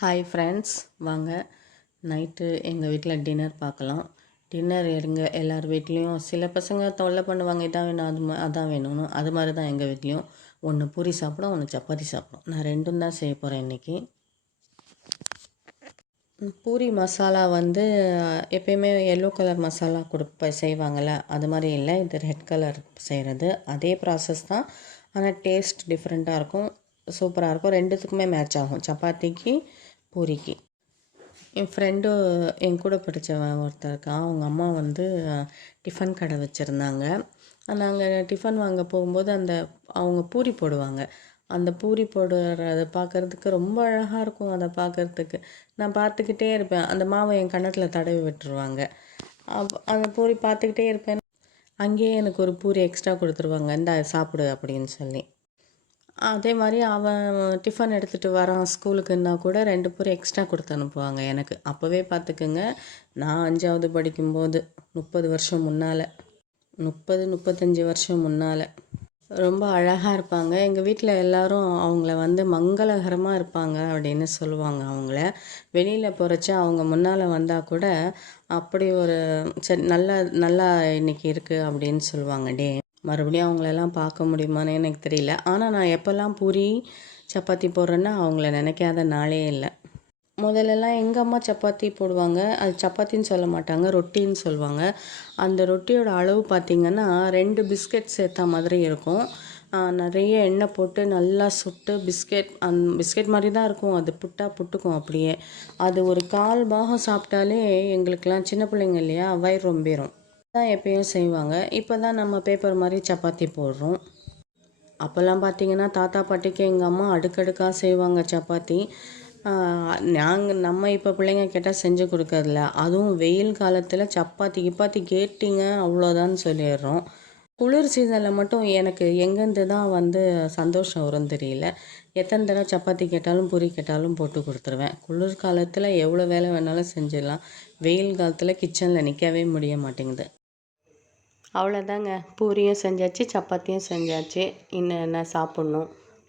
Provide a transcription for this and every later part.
Hi friends, வாங்க night எங்கள் வீட்டில் டின்னர் பார்க்கலாம். டின்னர் எல்லார் வீட்லேயும் சில பசங்க தொல்லை பண்ணுவாங்க, இதான் வேணும் அதான் வேணும்னு. அது மாதிரி தான் எங்கள் வீட்லேயும். ஒன்று பூரி சாப்பிடும், ஒன்று சப்பாத்தி சாப்பிடும். நான் ரெண்டும் தான் செய்ய போகிறேன் இன்றைக்கி. பூரி மசாலா வந்து எப்பயுமே எல்லோ கலர் மசாலா செய்வாங்கள்ல, அது மாதிரி இல்லை. இது ரெட் கலர் செய்கிறது அதே ப்ராசஸ் தான். ஆனால் டேஸ்ட் டிஃப்ரெண்ட்டாக இருக்கும், சூப்பராக இருக்கும். ரெண்டுத்துக்குமே மேட்ச் ஆகும், சப்பாத்திக்கு பூரிக்கு. என் ஃப்ரெண்டு என் கூட படித்தவன் ஒருத்தர் இருக்கான். அவங்க அம்மா வந்து டிஃபன் கடை வச்சுருந்தாங்க. நாங்கள் டிஃபன் வாங்க போகும்போது அவங்க பூரி போடுவாங்க. அந்த பூரி போடுறத பார்க்குறதுக்கு ரொம்ப அழகாக இருக்கும். அதை பார்க்குறதுக்கு நான் பார்த்துக்கிட்டே இருப்பேன். அந்த மாவை என் கன்னத்தில் தடவி விட்டுருவாங்க. அந்த பூரி பார்த்துக்கிட்டே இருப்பேன். அங்கேயே எனக்கு ஒரு பூரி எக்ஸ்ட்ரா கொடுத்துருவாங்க, இந்த சாப்பிடு அப்படின்னு சொல்லி. அதே மாதிரி அவன் டிஃபன் எடுத்துகிட்டு வரான் ஸ்கூலுக்குன்னா கூட 2 பூரி எக்ஸ்ட்ரா கொடுத்து அனுப்புவாங்க எனக்கு. அப்போவே பார்த்துக்குங்க, நான் 5வது படிக்கும்போது 30 வருஷம் முன்னால், 35 வருஷம் முன்னால். ரொம்ப அழகாக இருப்பாங்க. எங்கள் வீட்டில் எல்லோரும் அவங்கள வந்து மங்களகரமாக இருப்பாங்க அப்படின்னு சொல்லுவாங்க. அவங்கள வெளியில் போகிறச்ச அவங்க முன்னால் வந்தால் கூட அப்படி ஒரு சரி நல்லா இன்றைக்கி இருக்குது அப்படின்னு சொல்லுவாங்க. மறுபடியும் அவங்களெல்லாம் பார்க்க முடியுமான்னு எனக்கு தெரியல. ஆனால் நான் எப்போல்லாம் பூரி சப்பாத்தி போடுறேன்னா அவங்கள நினைக்காத நாளே இல்லை. முதல்லலாம் எங்கள் அம்மா சப்பாத்தி போடுவாங்க. அது சப்பாத்தின்னு சொல்ல மாட்டாங்க, ரொட்டின்னு சொல்லுவாங்க. அந்த ரொட்டியோட அளவு பார்த்திங்கன்னா 2 பிஸ்கெட் சேர்த்தா மாதிரி இருக்கும். நிறைய எண்ணெய் போட்டு நல்லா சுட்டு பிஸ்கெட் மாதிரி தான் இருக்கும். அது புட்டுக்கும் அப்படியே. அது ஒரு 1/4 பாகம் சாப்பிட்டாலே எங்களுக்கெல்லாம் சின்ன பிள்ளைங்க இல்லையா, வயிறு ரொம்பிடும். தான் எப்பயும் செய்வாங்க. இப்போ தான் நம்ம பேப்பர் மாதிரி சப்பாத்தி போடுறோம். அப்போல்லாம் பார்த்திங்கன்னா தாத்தா பாட்டிக்கு எங்கள் அம்மா அடுக்கடுக்காக செய்வாங்க சப்பாத்தி. நம்ம இப்போ பிள்ளைங்க கேட்டால் செஞ்சு கொடுக்கறதில்ல. அதுவும் வெயில் காலத்தில் சப்பாத்தி கேட்டிங்க அவ்வளோதான்னு சொல்லிடுறோம். குளிர் சீசனில் மட்டும் எனக்கு எங்கேருந்து தான் வந்து சந்தோஷம் வரும்னு தெரியல. எத்தனை தடவை சப்பாத்தி கேட்டாலும் பூரி கேட்டாலும் போட்டு கொடுத்துருவேன். குளிர் காலத்தில் எவ்வளோ வேலை வேணாலும் செஞ்சிடலாம். வெயில் காலத்தில் கிச்சனில் நிற்கவே முடிய மாட்டேங்குது. அவ்வளோதாங்க, பூரியும் செஞ்சாச்சு, சப்பாத்தியும் செஞ்சாச்சு. இன்னும் என்ன சாப்பிட்ணும்,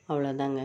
அவ்வளோதாங்க.